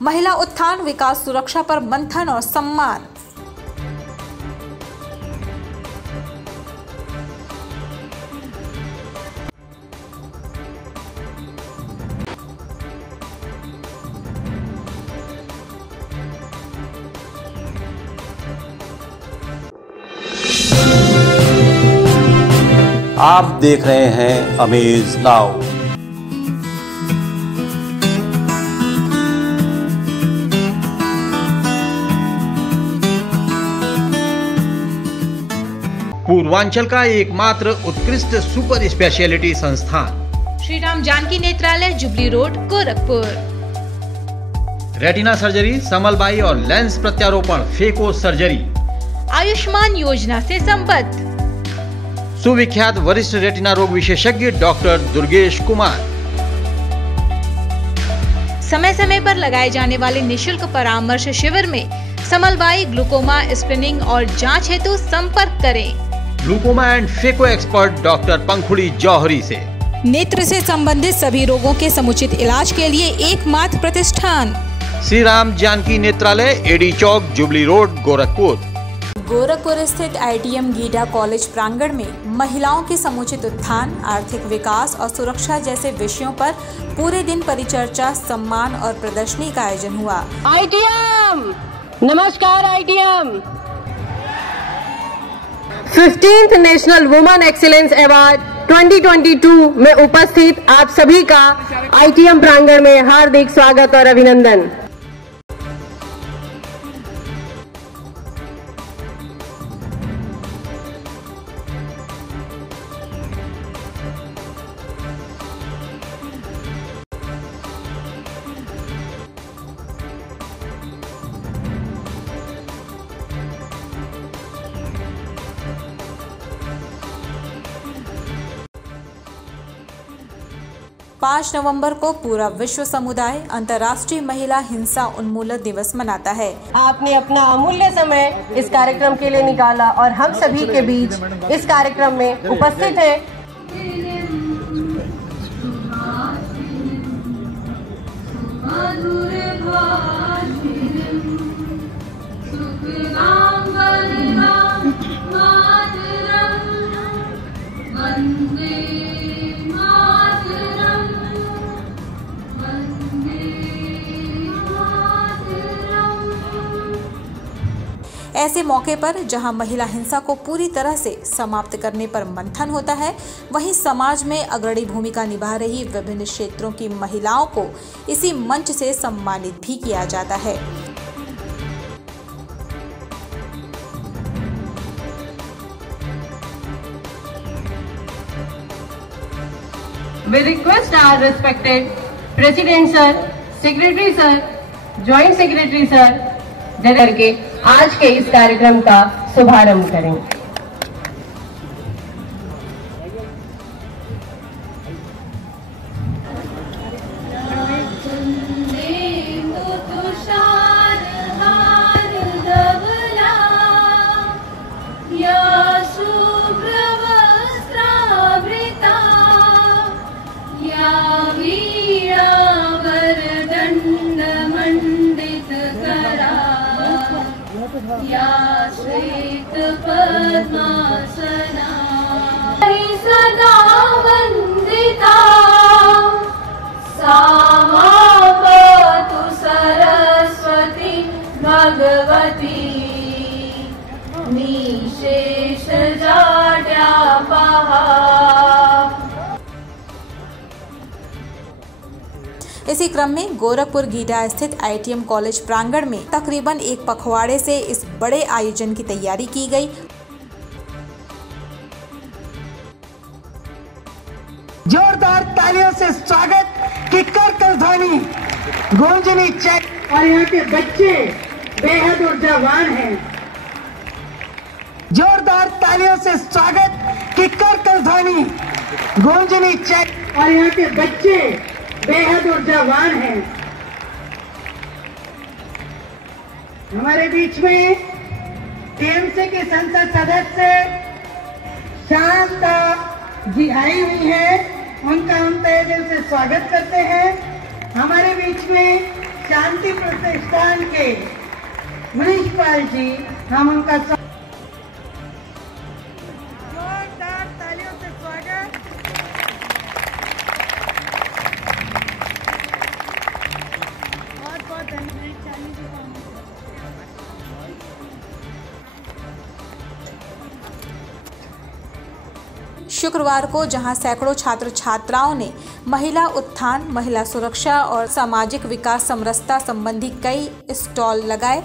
महिला उत्थान विकास सुरक्षा पर मंथन और सम्मान। आप देख रहे हैं अमेज नाउ। पूर्वांचल का एकमात्र उत्कृष्ट सुपर स्पेशलिटी संस्थान Shri Ram Janki Netralaya, jubilee road, Gorakhpur. Retina surgery, समलबाई और लेंस प्रत्यारोपण, फेको सर्जरी, आयुष्मान योजना से संबद्ध। सुविख्यात वरिष्ठ रेटिना रोग विशेषज्ञ डॉक्टर दुर्गेश कुमार। समय समय पर लगाए जाने वाले निशुल्क परामर्श शिविर में समलबाई, ग्लूकोमा, स्क्रीनिंग और जांच हेतु संपर्क करें। Glaucoma and phaco expert doctor Pankhuri Jauhari से। नेत्र से संबंधित सभी रोगों के समुचित इलाज के लिए एकमात्र प्रतिष्ठान श्री राम जानकी नेत्रालय, एडी चौक, जुबली रोड, गोरखपुर। गोरखपुर स्थित ITM गीडा कॉलेज प्रांगण में महिलाओं के समुचित उत्थान, आर्थिक विकास और सुरक्षा जैसे विषयों पर पूरे दिन परिचर्चा, सम्मान और प्रदर्शनी का आयोजन हुआ। ITM, नमस्कार ITM। 15th national women excellence award 2022 में उपस्थित आप सभी का ITM प्रांगण में हार्दिक स्वागत और अभिनंदन। पाँच नवंबर को पूरा विश्व समुदाय अंतर्राष्ट्रीय महिला हिंसा उन्मूलन दिवस मनाता है। आपने अपना अमूल्य समय इस कार्यक्रम के लिए निकाला और हम सभी के बीच इस कार्यक्रम में उपस्थित हैं। ऐसे मौके पर जहां महिला हिंसा को पूरी तरह से समाप्त करने पर मंथन होता है, वहीं समाज में अग्रणी भूमिका निभा रही विभिन्न क्षेत्रों की महिलाओं को इसी मंच से सम्मानित भी किया जाता है। We request our respected President Sir, Secretary Sir, Joint Secretary Sir, करके आज के इस कार्यक्रम का शुभारंभ करें। या श्वेत पद्मासना सदा वंदिता सा मातु सरस्वती भगवती निशेष जाड्यापहा। इसी क्रम में गोरखपुर गीडा स्थित ITM कॉलेज प्रांगण में तकरीबन एक पखवाड़े से इस बड़े आयोजन की तैयारी की गई। जोरदार तालियों से स्वागत की कर ध्वनि गूंजनी चाहिए और यहाँ के बच्चे बेहद ऊर्जावान हैं। जोरदार तालियों से स्वागत की कर ध्वनि गूंजनी चाहिए और यहाँ के बच्चे बेहद ऊर्जावान हैं। हमारे बीच में TMC के संसद सदस्य शांता जी आई हुई है, उनका हम तहे दिल से स्वागत करते हैं। हमारे बीच में शांति स्टैंड के मनीषपाल जी, हम उनका जोरदार तालियों से स्वागत। बहुत बहुत धन्यवाद। शुक्रवार को जहां सैकड़ों छात्र छात्राओं ने महिला उत्थान, महिला सुरक्षा और सामाजिक विकास समरसता संबंधी कई स्टॉल लगाए।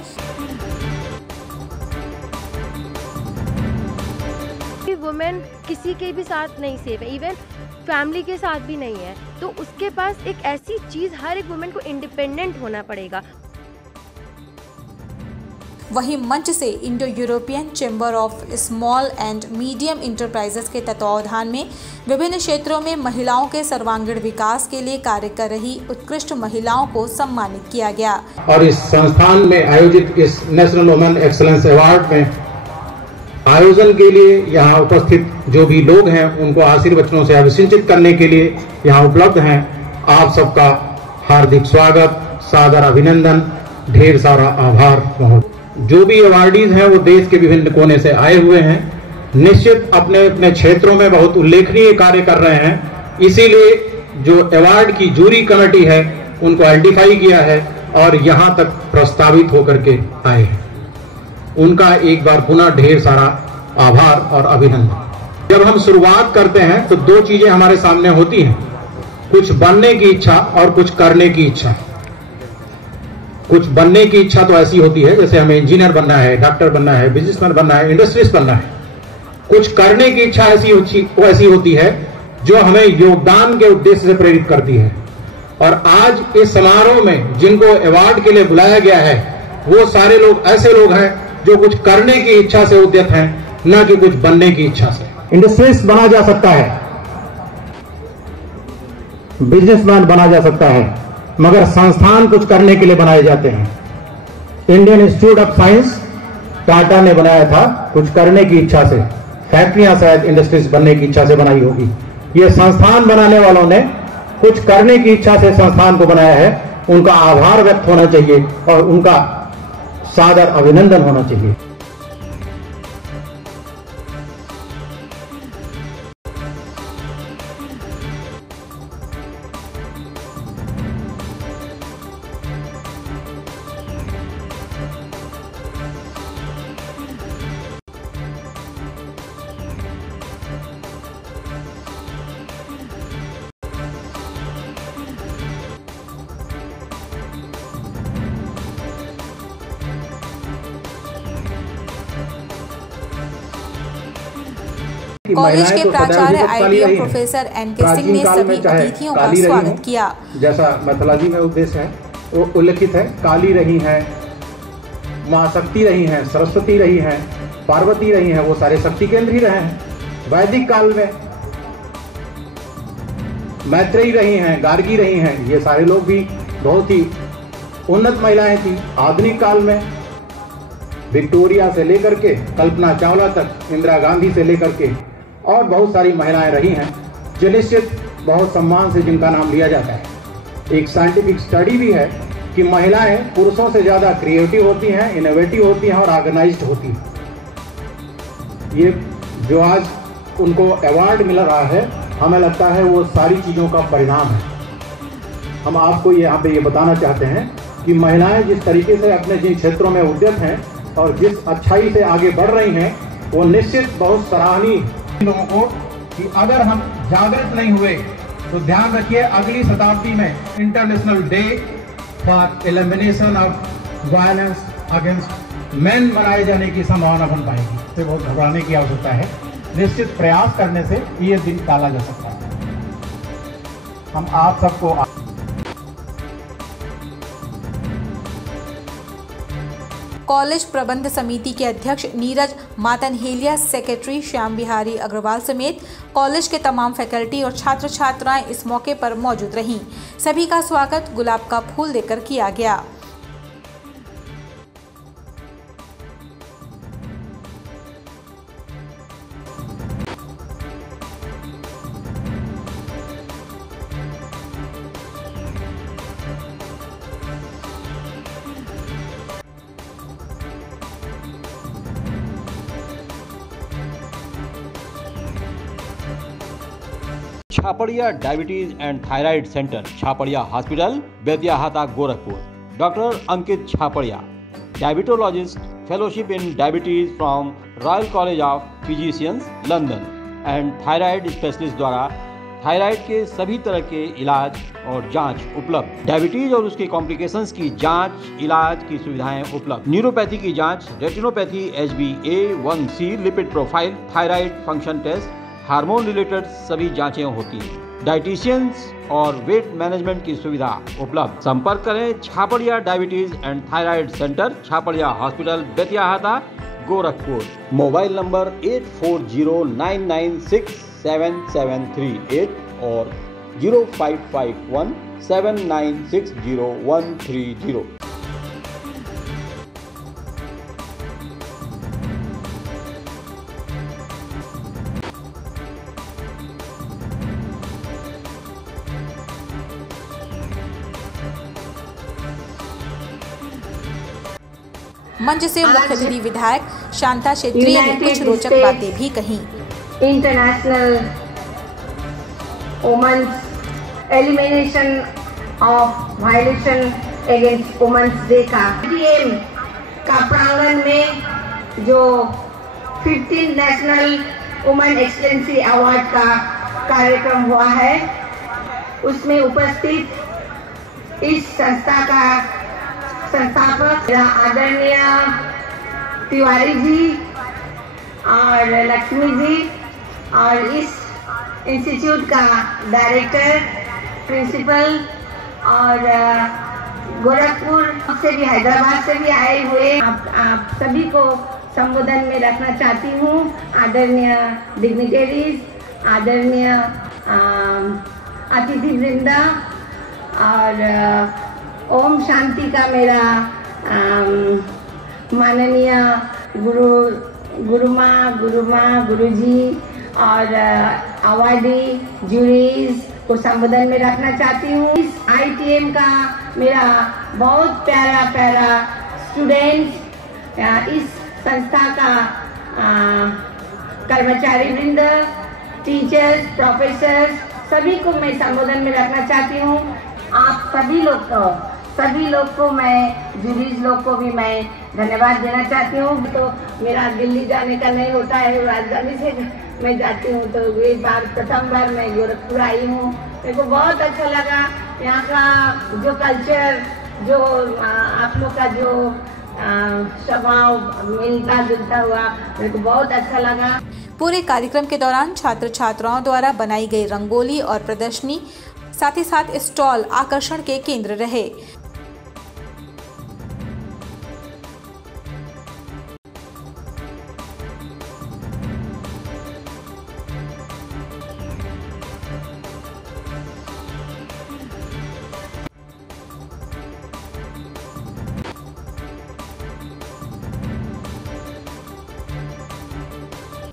वुमेन किसी के भी साथ नहीं सेफ है, इवन फैमिली के साथ भी नहीं है, तो उसके पास एक ऐसी चीज़, हर एक वुमेन को इंडिपेंडेंट होना पड़ेगा। वहीं मंच से Indo European chamber of small and medium enterprises के तत्वावधान में विभिन्न क्षेत्रों में महिलाओं के सर्वांगीण विकास के लिए कार्य कर रही उत्कृष्ट महिलाओं को सम्मानित किया गया। और इस संस्थान में आयोजित इस नेशनल वुमेन एक्सीलेंस अवार्ड में आयोजन के लिए यहाँ उपस्थित जो भी लोग हैं उनको आशीर्वचनों से अभिषिंचित करने के लिए यहाँ उपलब्ध हैं। आप सबका हार्दिक स्वागत, सादर अभिनंदन, ढेर सारा आभार। जो भी अवार्डीज हैं वो देश के विभिन्न कोने से आए हुए हैं, निश्चित अपने अपने क्षेत्रों में बहुत उल्लेखनीय कार्य कर रहे हैं। इसीलिए जो अवार्ड की जूरी कमेटी है उनको आइडेंटिफाई किया है और यहाँ तक प्रस्तावित होकर के आए हैं। उनका एक बार पुनः ढेर सारा आभार और अभिनंदन। जब हम शुरुआत करते हैं तो दो चीजें हमारे सामने होती हैं, कुछ बनने की इच्छा और कुछ करने की इच्छा। कुछ बनने की इच्छा तो ऐसी होती है जैसे हमें इंजीनियर बनना है, डॉक्टर बनना है, बिजनेसमैन बनना है, इंडस्ट्रियलिस्ट बनना है। कुछ करने की इच्छा ऐसी होती है जो हमें योगदान के उद्देश्य से प्रेरित करती है। और आज इस समारोह में जिनको अवार्ड के लिए बुलाया गया है वो सारे लोग ऐसे लोग हैं जो कुछ करने की इच्छा से उद्यत हैं, न कि कुछ बनने की इच्छा से। इंडस्ट्रियलिस्ट बना जा सकता है, बिजनेसमैन बना जा सकता है, मगर संस्थान कुछ करने के लिए बनाए जाते हैं। Indian institute of science Tata ने बनाया था कुछ करने की इच्छा से, फैक्ट्रियां शायद इंडस्ट्रीज बनने की इच्छा से बनाई होगी। ये संस्थान बनाने वालों ने कुछ करने की इच्छा से संस्थान को बनाया है, उनका आभार व्यक्त होना चाहिए और उनका सादर अभिनंदन होना चाहिए। कॉलेज के प्राचार्य आईडीएम प्रोफेसर एनके सिंह ने सभी अतिथियों का स्वागत किया। जैसा मैथोलॉजी में उद्देश्य है वो उल्लेखित है, काली रही हैं, माँ शक्ति रही हैं, सरस्वती रही हैं, पार्वती रही हैं, वो सारे शक्ति केंद्र ही रहे हैं। वैदिक काल में मैत्रेयी रही हैं, गार्गी रही हैं, ये सारे लोग भी बहुत ही उन्नत महिलाएं थी। आधुनिक काल में विक्टोरिया से लेकर के कल्पना चावला तक, इंदिरा गांधी से लेकर के और बहुत सारी महिलाएं रही हैं जो निश्चित बहुत सम्मान से जिनका नाम लिया जाता है। एक साइंटिफिक स्टडी भी है कि महिलाएं पुरुषों से ज्यादा क्रिएटिव होती हैं, इनोवेटिव होती हैं और ऑर्गेनाइज्ड होती हैं। ये जो आज उनको अवार्ड मिल रहा है, हमें लगता है वो सारी चीजों का परिणाम है। हम आपको यहाँ पे ये बताना चाहते हैं कि महिलाएं जिस तरीके से अपने जिन क्षेत्रों में उद्यत हैं और जिस अच्छाई से आगे बढ़ रही हैं, वो निश्चित बहुत सराहनीय लोगों को कि अगर हम जागृत नहीं हुए तो ध्यान रखिए अगली शताब्दी में international day for elimination of violence against main मनाए जाने की संभावना बन पाएगी। इससे बहुत घबराने की आवश्यकता है। निश्चित प्रयास करने से ये दिन टाला जा सकता है। हम आप सबको कॉलेज प्रबंध समिति के अध्यक्ष नीरज मातनहेलिया, सेक्रेटरी श्याम बिहारी अग्रवाल समेत कॉलेज के तमाम फैकल्टी और छात्र छात्राएं इस मौके पर मौजूद रहीं। सभी का स्वागत गुलाब का फूल देकर किया गया। Chhaparia diabetes and thyroid centre, Chhaparia hospital, Betiahata, Gorakhpur. Doctor Ankit Chhaparia, diabetologist, fellowship in diabetes from Royal College of Physicians, London and thyroid specialist द्वारा थायराइड के सभी तरह के इलाज और जांच उपलब्ध। डायबिटीज और उसके कॉम्प्लिकेशंस की जांच, इलाज की सुविधाएं उपलब्ध। न्यूरोपैथी की जांच, retinopathy, HbA1c, lipid profile, thyroid function test, hormone related सभी जांचें होती हैं। डाइटिशियंस और वेट मैनेजमेंट की सुविधा उपलब्ध। संपर्क करें Chhaparia diabetes and thyroid centre, Chhaparia hospital, Betiahata, Gorakhpur. Mobile number 8409967738 और 05517960 मंच से मुख्य अतिथि विधायक शांता क्षेत्रीय ने कुछ रोचक बातें भी कहीं। International women's elimination of violation against women's day का ITM का प्रांगण में जो 15 नेशनल वुमेन एक्सलेंसी अवार्ड का कार्यक्रम हुआ है, उसमें उपस्थित इस संस्था का संस्थापक आदरणीय तिवारी जी और लक्ष्मी जी और इस इंस्टीट्यूट का डायरेक्टर, प्रिंसिपल और गोरखपुर से भी, हैदराबाद से भी आए हुए आप सभी को संबोधन में रखना चाहती हूँ। आदरणीय डिग्निटरीज, आदरणीय अतिथि वृंदा और ओम शांति का मेरा माननीय गुरुजी और अवार्डी जूरीज को संबोधन में रखना चाहती हूँ। इस ITM का मेरा बहुत प्यारा स्टूडेंट, इस संस्था का कर्मचारी वृंद, टीचर्स, प्रोफेसर सभी को मैं संबोधन में रखना चाहती हूँ। आप सभी लोग को मैं, जूरीज लोग को भी मैं धन्यवाद देना चाहती हूँ। तो मेरा दिल्ली जाने का नहीं होता है, राजधानी से मैं जाती हूँ, तो ये प्रथम बार मैं गोरखपुर आई हूँ। मेरे को बहुत अच्छा लगा यहाँ का जो कल्चर, जो आप लोग का जो स्वभाव मिलता जुलता हुआ, मेरे को बहुत अच्छा लगा। पूरे कार्यक्रम के दौरान छात्र छात्राओं द्वारा बनाई गई रंगोली और प्रदर्शनी, साथ ही साथ स्टॉल आकर्षण के केंद्र रहे।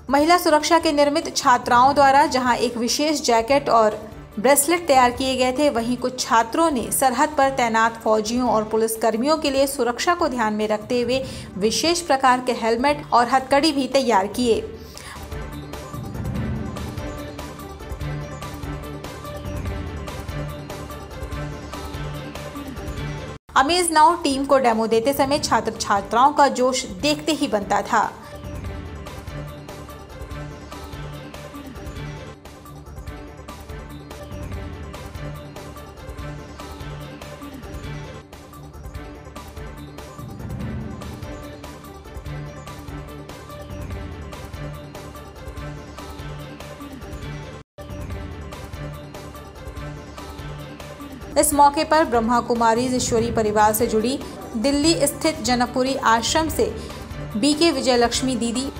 महिला सुरक्षा के निर्मित छात्राओं द्वारा जहां एक विशेष जैकेट और ब्रेसलेट तैयार किए गए थे, वहीं कुछ छात्रों ने सरहद पर तैनात फौजियों और पुलिसकर्मियों के लिए सुरक्षा को ध्यान में रखते हुए विशेष प्रकार के हेलमेट और हथकड़ी भी तैयार किए। अमेज नाउ टीम को डेमो देते समय छात्र छात्राओं का जोश देखते ही बनता था। इस मौके पर ब्रह्मा कुमारी ईश्वरी परिवार से जुड़ी दिल्ली स्थित जनकपुरी आश्रम से BK विजयलक्ष्मी दीदी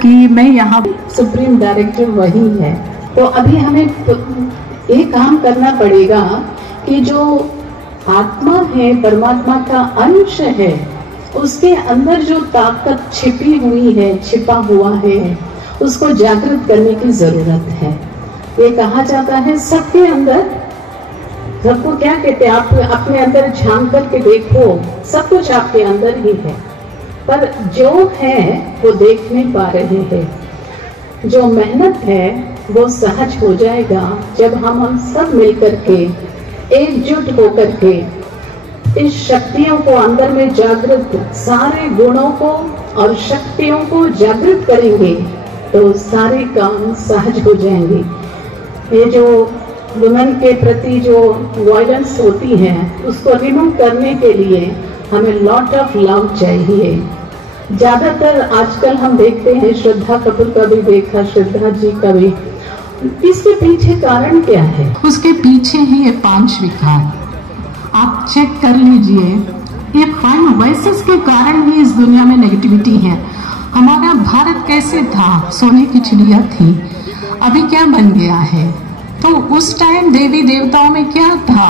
कि मैं यहाँ सुप्रीम डायरेक्टर वही है, तो अभी हमें एक काम करना पड़ेगा कि जो आत्मा है, परमात्मा का अंश है, उसके अंदर जो ताकत छिपी हुई है, छिपा हुआ है, उसको जागृत करने की जरूरत है। ये कहा जाता है सबके अंदर, सबको क्या कहते हैं, आप अपने अंदर झांक करके देखो, सब कुछ आपके अंदर ही है, पर जो है वो देख नहीं पा रहे हैं। जो मेहनत है वो सहज हो जाएगा जब हम सब मिलकर के एकजुट होकर के इस शक्तियों को अंदर में जागृत, सारे गुणों को और शक्तियों को जागृत करेंगे तो सारे काम सहज हो जाएंगे। ये जो वुमेन के प्रति जो वायलेंस होती है उसको रिमूव करने के लिए हमें लॉट ऑफ लव चाहिए। ज्यादातर आजकल हम देखते हैं, श्रद्धा कपूर का भी देखा, श्रद्धा जी का भी, इसके पीछे कारण क्या है? उसके पीछे ही ये 5 विकार आप चेक कर लीजिए। ये 5 वाइसेस के कारण ही इस दुनिया में नेगेटिविटी है। हमारा भारत कैसे था? सोने की चिड़िया थी, अभी क्या बन गया है? तो उस टाइम देवी देवताओं में क्या था?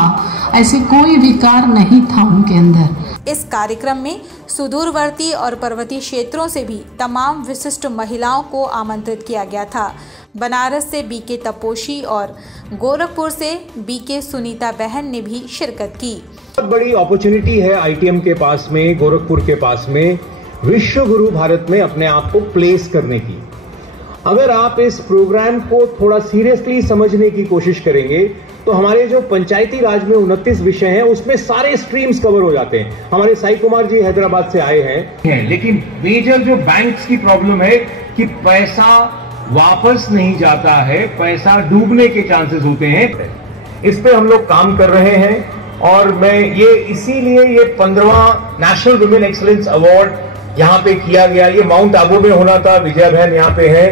ऐसे कोई विकार नहीं था उनके अंदर। इस कार्यक्रम में सुदूरवर्ती और पर्वतीय क्षेत्रों से भी तमाम विशिष्ट महिलाओं को आमंत्रित किया गया था। बनारस से बीके तपोशी और गोरखपुर से बीके सुनीता बहन ने भी शिरकत की। बहुत बड़ी अपॉर्चुनिटी है आईटीएम के पास में, गोरखपुर के पास में, विश्व गुरु भारत में अपने आप को प्लेस करने की। अगर आप इस प्रोग्राम को थोड़ा सीरियसली समझने की कोशिश करेंगे तो हमारे जो पंचायती राज में 29 विषय हैं उसमें सारे स्ट्रीम्स कवर हो जाते हैं। हमारे साई कुमार जी हैदराबाद से आए हैं। लेकिन मेजर जो बैंक्स की प्रॉब्लम है कि पैसा वापस नहीं जाता है, पैसा डूबने के चांसेस होते हैं। इस पे हम लोग काम कर रहे हैं और मैं ये इसीलिए ये 15वां नेशनल वुमेन एक्सीलेंस अवार्ड यहाँ पे किया गया। ये माउंट आबू में होना था, विजया बहन यहाँ पे है,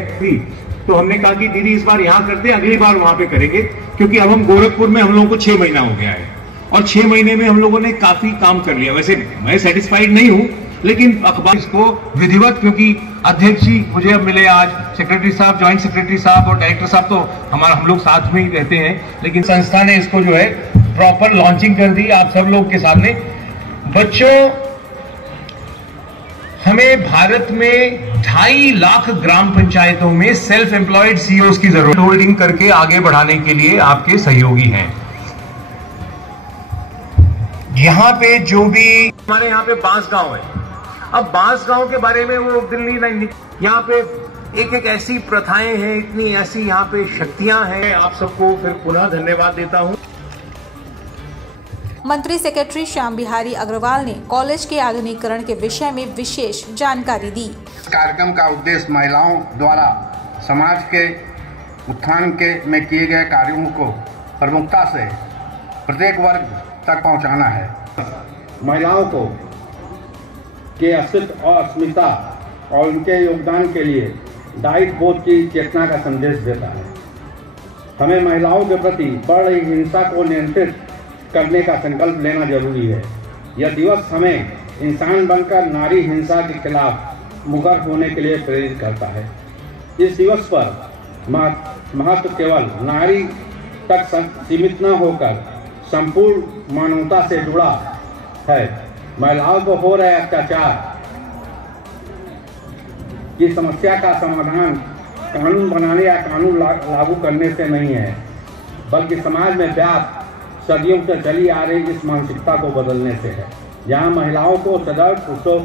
तो हमने कहा कि दीदी इस बार यहाँ करते हैं, अगली बार वहां पे करेंगे, क्योंकि अब हम गोरखपुर में हम लोगों को 6 महीना हो गया है और 6 महीने में हम लोगों ने काफी काम कर लिया। वैसे मैं सेटिस्फाइड नहीं हूं, लेकिन अखबार इसको विधिवत, क्योंकि अध्यक्ष जी मुझे अब मिले आज, सेक्रेटरी साहब, ज्वाइंट सेक्रेटरी साहब और डायरेक्टर साहब तो हम लोग साथ में ही रहते हैं, लेकिन संस्था ने इसको जो है प्रॉपर लॉन्चिंग कर दी आप सब लोग के सामने। बच्चों, हमें भारत में 2.5 लाख ग्राम पंचायतों में सेल्फ एम्प्लॉयड सीईओज की जरूरत, होल्डिंग करके आगे बढ़ाने के लिए आपके सहयोगी हैं। यहाँ पे जो भी हमारे यहाँ पे बांसगांव है, अब बांसगांव के बारे में वो दिल्ली नहीं, यहाँ पे एक ऐसी प्रथाएं हैं, इतनी ऐसी यहाँ पे शक्तियां हैं। आप सबको फिर पुनः धन्यवाद देता हूँ। मंत्री सेक्रेटरी श्याम बिहारी अग्रवाल ने कॉलेज के आधुनिकीकरण के विषय में विशेष जानकारी दी। इस कार्यक्रम का उद्देश्य महिलाओं द्वारा समाज के उत्थान के में किए गए कार्यों को प्रमुखता से प्रत्येक वर्ग तक पहुंचाना है। महिलाओं को के अस्तित्व और अस्मिता और उनके योगदान के लिए दायित्व बोध की चेतना का संदेश देता है। हमें महिलाओं के प्रति बढ़ रही हिंसा को नियंत्रित करने का संकल्प लेना जरूरी है। यह दिवस हमें इंसान बनकर नारी हिंसा के खिलाफ मुखर होने के लिए प्रेरित करता है। इस दिवस पर महत्व केवल नारी तक सीमित न होकर संपूर्ण मानवता से जुड़ा है। महिलाओं को हो रहे अत्याचार की समस्या का समाधान कानून बनाने या कानून लागू करने से नहीं है, बल्कि समाज में व्याप्त सदियों से चली आ रही इस मानसिकता को बदलने से है। जहां महिलाओं को सदैव पुरुषों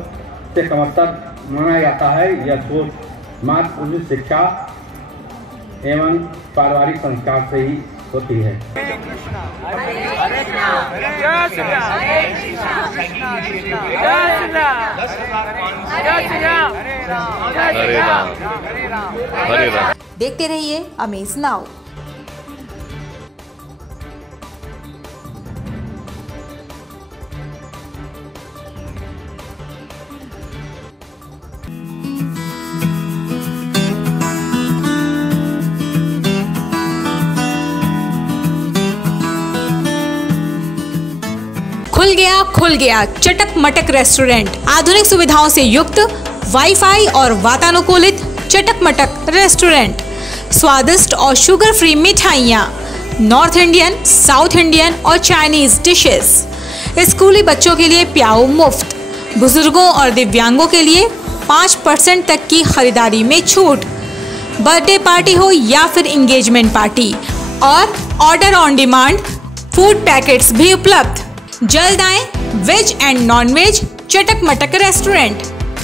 से कमतर माना जाता है, यह सोच मात्र उचित शिक्षा एवं पारिवारिक संस्कार से ही होती है। देखते रहिए अमेज नाउ। खुल गया चटक मटक रेस्टोरेंट। आधुनिक सुविधाओं से युक्त वाईफाई और वातानुकूलित चटक मटक रेस्टोरेंट। स्वादिष्ट और शुगर फ्री मिठाइयाँ, नॉर्थ इंडियन, साउथ इंडियन और चाइनीज डिशेस। स्कूली बच्चों के लिए प्याऊ मुफ्त। बुजुर्गों और दिव्यांगों के लिए 5% तक की खरीदारी में छूट। बर्थडे पार्टी हो या फिर एंगेजमेंट पार्टी, और order on demand food packets भी उपलब्ध। जल्द आए वेज एंड नॉन वेज चटक मटक रेस्टोरेंट,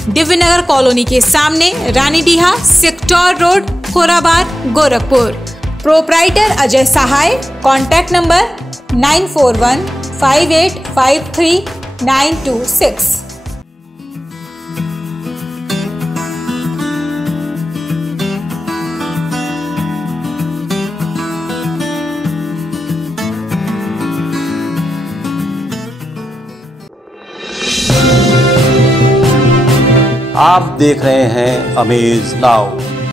दिव्यनगर कॉलोनी के सामने, Ranidiha, sector road, Khorabar, Gorakhpur. Proprietor Ajay Sahay. Contact number 9415853926। आप देख रहे हैं अमेज नाउ।